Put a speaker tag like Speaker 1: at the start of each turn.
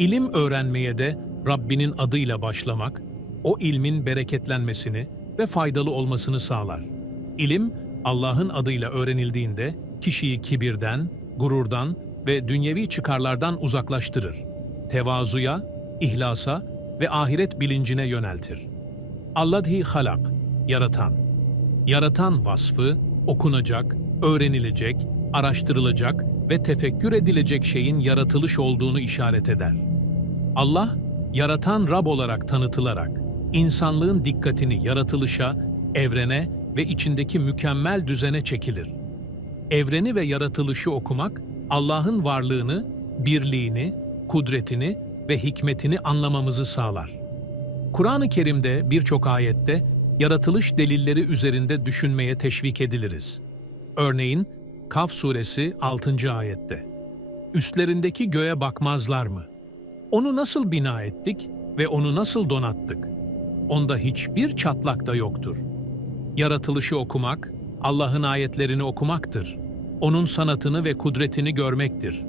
Speaker 1: İlim öğrenmeye de Rabbinin adıyla başlamak, o ilmin bereketlenmesini ve faydalı olmasını sağlar. İlim, Allah'ın adıyla öğrenildiğinde kişiyi kibirden, gururdan ve dünyevi çıkarlardan uzaklaştırır. Tevazuya, ihlasa ve ahiret bilincine yöneltir. Alladhi halak, yaratan. Yaratan vasfı, okunacak, öğrenilecek, araştırılacak ve tefekkür edilecek şeyin yaratılış olduğunu işaret eder. Allah, yaratan Rab olarak tanıtılarak, insanlığın dikkatini yaratılışa, evrene ve içindeki mükemmel düzene çekilir. Evreni ve yaratılışı okumak, Allah'ın varlığını, birliğini, kudretini ve hikmetini anlamamızı sağlar. Kur'an-ı Kerim'de birçok ayette yaratılış delilleri üzerinde düşünmeye teşvik ediliriz. Örneğin Kaf suresi 6. ayette. Üstlerindeki göğe bakmazlar mı? Onu nasıl bina ettik ve onu nasıl donattık? Onda hiçbir çatlak da yoktur. Yaratılışı okumak, Allah'ın ayetlerini okumaktır. Onun sanatını ve kudretini görmektir.